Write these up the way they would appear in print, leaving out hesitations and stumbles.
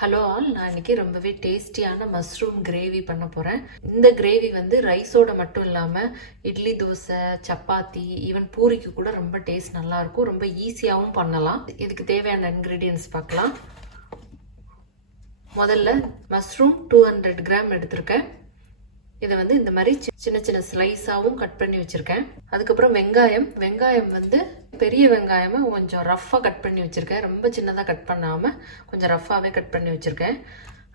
Hello all, நான் இன்னைக்கு ரொம்பவே டேஸ்டியான மஷ்ரூம் கிரேவி பண்ண போகிறேன். இந்த கிரேவி வந்து ரைஸோட மட்டும் இல்லாமல் இட்லி, தோசை, சப்பாத்தி, ஈவன் பூரிக்கு கூட ரொம்ப டேஸ்ட் நல்லாயிருக்கும். ரொம்ப ஈஸியாகவும் பண்ணலாம். இதுக்கு தேவையான இன்க்ரீடியன்ட்ஸ் பார்க்கலாம். முதல்ல மஷ்ரூம் 200 கிராம் எடுத்திருக்கேன். இதை வந்து இந்த மாதிரி சின்ன சின்ன ஸ்லைஸாகவும் கட் பண்ணி வச்சுருக்கேன். அதுக்கப்புறம் வெங்காயம் வந்து பெரிய வெங்காயமாக கொஞ்சம் ரஃப்பாக கட் பண்ணி வச்சுருக்கேன். ரொம்ப சின்னதாக கட் பண்ணாமல் கொஞ்சம் ரஃப்பாகவே கட் பண்ணி வச்சுருக்கேன்.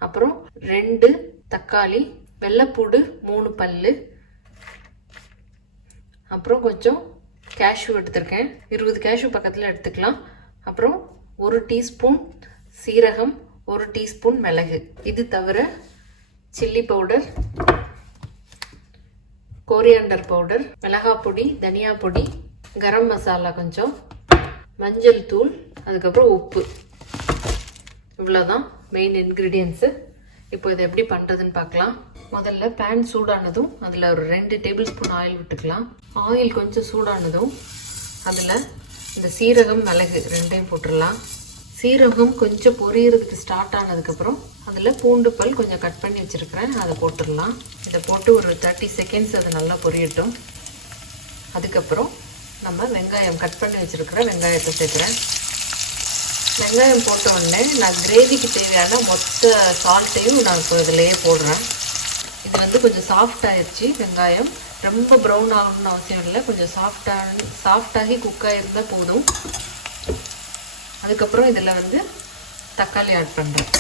அப்புறம் 2 தக்காளி, வெள்ளைப்பூடு 3 பல்லு, அப்புறம் கொஞ்சம் கேஷ்யூ எடுத்திருக்கேன். 20 கேஷ்யூ பக்கத்தில் எடுத்துக்கலாம். அப்புறம் 1 டீஸ்பூன் சீரகம், 1 டீஸ்பூன் மிளகு. இது தவிர சில்லி பவுடர், கோரியாண்டர் பவுடர், மிளகாய் பொடி, தனியா பொடி, கரம் மசாலா கொஞ்சம், மஞ்சள் தூள், அதுக்கப்புறம் உப்பு. இவ்வளோதான் மெயின் இன்க்ரீடியன்ஸு. இப்போ இதை எப்படி பண்ணுறதுன்னு பார்க்கலாம். முதல்ல பேன் சூடானதும் அதில் ஒரு 2 டேபிள் ஸ்பூன் ஆயில் விட்டுக்கலாம். ஆயில் கொஞ்சம் சூடானதும் அதில் இந்த சீரகம், மிளகு 2ஐயும் போட்டுடலாம். சீரகம் கொஞ்சம் பொரியறதுக்கு ஸ்டார்ட் ஆனதுக்கப்புறம் அதில் பூண்டு பல் கொஞ்சம் கட் பண்ணி வச்சுருக்கிறேன், அதை போட்டுடலாம். இதை போட்டு ஒரு 30 செகண்ட்ஸ் அது நல்லா பொரியட்டும். அதுக்கப்புறம் நம்ம வெங்காயம் கட் பண்ணி வச்சுருக்கிற வெங்காயத்தை சேர்க்குறேன். வெங்காயம் போட்ட உடனே நான் கிரேவிக்கு தேவையான மொத்த சால்ட்டையும் நான் இப்போ இதிலையே போடுறேன். இது வந்து கொஞ்சம் சாஃப்ட் ஆயிடுச்சு. வெங்காயம் ரொம்ப ப்ரௌன் ஆகணும்னு அவசியம் இல்லை, கொஞ்சம் சாஃப்டாகி குக்காக இருந்தால் போதும். அதுக்கப்புறம் இதில் வந்து தக்காளி ஆட் பண்ணுறேன்.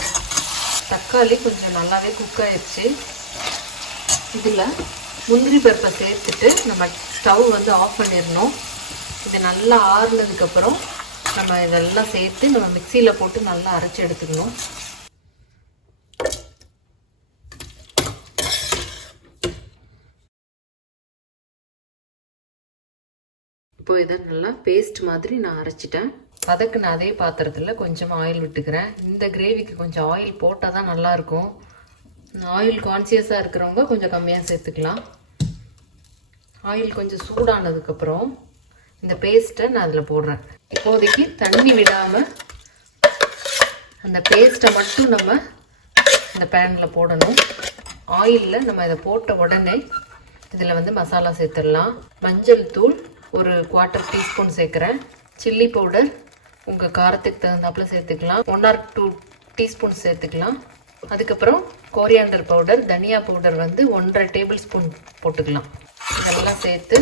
தக்காளி கொஞ்சம் நல்லாவே குக் ஆயிடுச்சு. இதில் முந்திரி பருப்பை சேர்த்துட்டு நம்ம ஸ்டவ் வந்து ஆஃப் பண்ணிடணும். இது நல்லா ஆறுனதுக்கப்புறம் நம்ம இதெல்லாம் சேர்த்து நம்ம மிக்சியில் போட்டு நல்லா அரைச்சி எடுத்துக்கணும். இப்போ இதை நல்லா பேஸ்ட் மாதிரி நான் அரைச்சிட்டேன். அதுக்கு நான் அதே பாத்திரத்தில் கொஞ்சம் ஆயில் விட்டுக்கிறேன். இந்த கிரேவிக்கு கொஞ்சம் ஆயில் போட்டால் தான் நல்லாயிருக்கும். ஆயில் கான்சியஸாக இருக்கிறவங்க கொஞ்சம் கம்மியாக சேர்த்துக்கலாம். ஆயில் கொஞ்சம் சூடானதுக்கப்புறம் இந்த பேஸ்ட்டை நான் அதில் போடுறேன். இப்போதைக்கு தண்ணி விடாமல் அந்த பேஸ்ட்டை மட்டும் நம்ம இந்த பேனில் போடணும். ஆயிலில் நம்ம இதை போட்ட உடனே இதில் வந்து மசாலா சேர்த்துடலாம். மஞ்சள் தூள் ஒரு 1/4 டீஸ்பூன் சேர்க்குறேன். சில்லி பவுடர் உங்கள் காரத்துக்கு தகுந்தாப்பில் சேர்த்துக்கலாம். 1 or 2 டீஸ்பூன் சேர்த்துக்கலாம். அதுக்கப்புறம் கோரியாண்டர் பவுடர், தனியா பவுடர் வந்து 1.5 டேபிள் ஸ்பூன் போட்டுக்கலாம். இதெல்லாம் சேர்த்து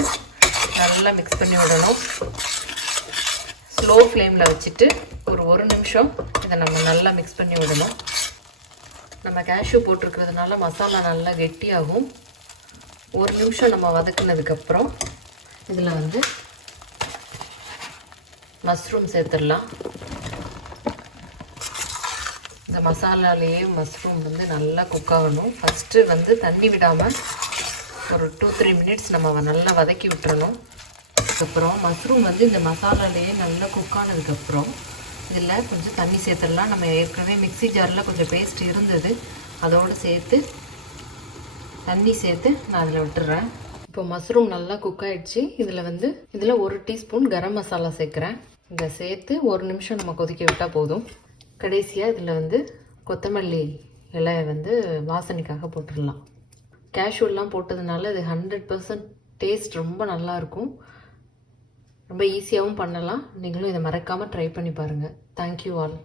நல்லா மிக்ஸ் பண்ணி விடணும். ஸ்லோ ஃப்ளேமில் வச்சுட்டு ஒரு 1 நிமிஷம் இதை நம்ம நல்லா மிக்ஸ் பண்ணி விடணும். நம்ம கேஷ்யூ போட்டிருக்கிறதுனால மசாலா நல்லா கெட்டியாகும். 1 நிமிஷம் நம்ம வதக்குனதுக்கப்புறம் இதில் வந்து மஷ்ரூம் சேர்த்துடலாம். இந்த மசாலாலேயே மஷ்ரூம் வந்து நல்லா குக் ஆகணும். ஃபஸ்ட்டு வந்து தண்ணி விடாமல் ஒரு 2-3 மினிட்ஸ் நம்ம நல்லா வதக்கி விட்டுறணும். அதுக்கப்புறம் மஷ்ரூம் வந்து இந்த மசாலாலேயே நல்லா குக் ஆனதுக்கப்புறம் இதில் கொஞ்சம் தண்ணி சேர்த்துடலாம். நம்ம ஏற்கனவே மிக்ஸி ஜாரில் கொஞ்சம் பேஸ்ட் இருந்தது, அதோடு சேர்த்து தண்ணி சேர்த்து நான் அதில் விட்டுறேன். இப்போ மஷ்ரூம் நல்லா குக் ஆகிடுச்சு. இதில் 1 டீஸ்பூன் கரம் மசாலா சேர்க்குறேன். இதை சேர்த்து 1 நிமிஷம் நம்ம கொதிக்க விட்டால் போதும். கடைசியாக இதில் வந்து கொத்தமல்லி இலையை வந்து வாசனைக்காக போட்டுடலாம். கேஷ்யூலாம் போட்டதுனால இது 100% டேஸ்ட் ரொம்ப நல்லாயிருக்கும். ரொம்ப ஈஸியாகவும் பண்ணலாம். நீங்களும் இதை மறக்காமல் ட்ரை பண்ணி பாருங்கள். Thank you all.